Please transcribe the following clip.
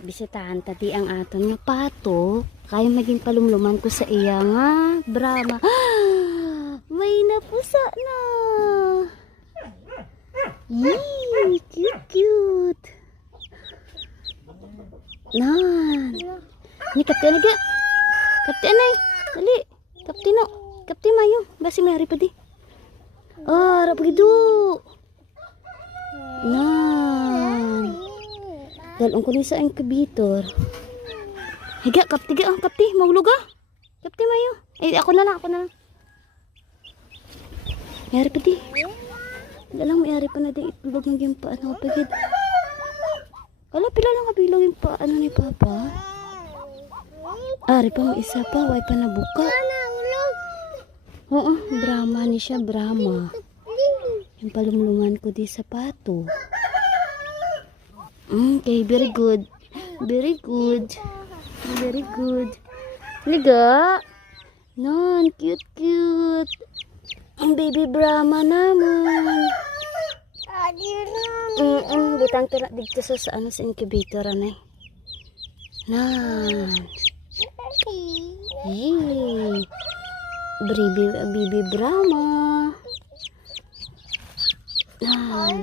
Bisitahan tadi ang aton nga pato. Kaya maging palumluman ko sa iya nga Brahma. May napusa na. Yee, cute cute. Nan. Ni kapten na ga. Kapten ay. Dali. Kapten no. Kapten mayo. Basi may hari pa di. Oh, harap gidu. Nan. Dalong ko ni sa incubator. Higa, kapti ga. Kapti, maulog ah. Kapti mayo. Eh, ako na lang. Mayari pa di. Dalang mayari pa na di. Itulog ng yung paan ako pagid. Kala pila lang kabilog yung paan ni Papa. Ari pa may isa pa. Way pa nabuka. Oo, Brahma ni siya. Brahma. Yung palumluman ko di sa pato. Okay, very good. Very good. Very good. Liga. Non, cute, cute. Ang baby Brahma naman. Butang tira dito sa ano sa incubator anay. Nan. Hey. Baby Brahma. Nan.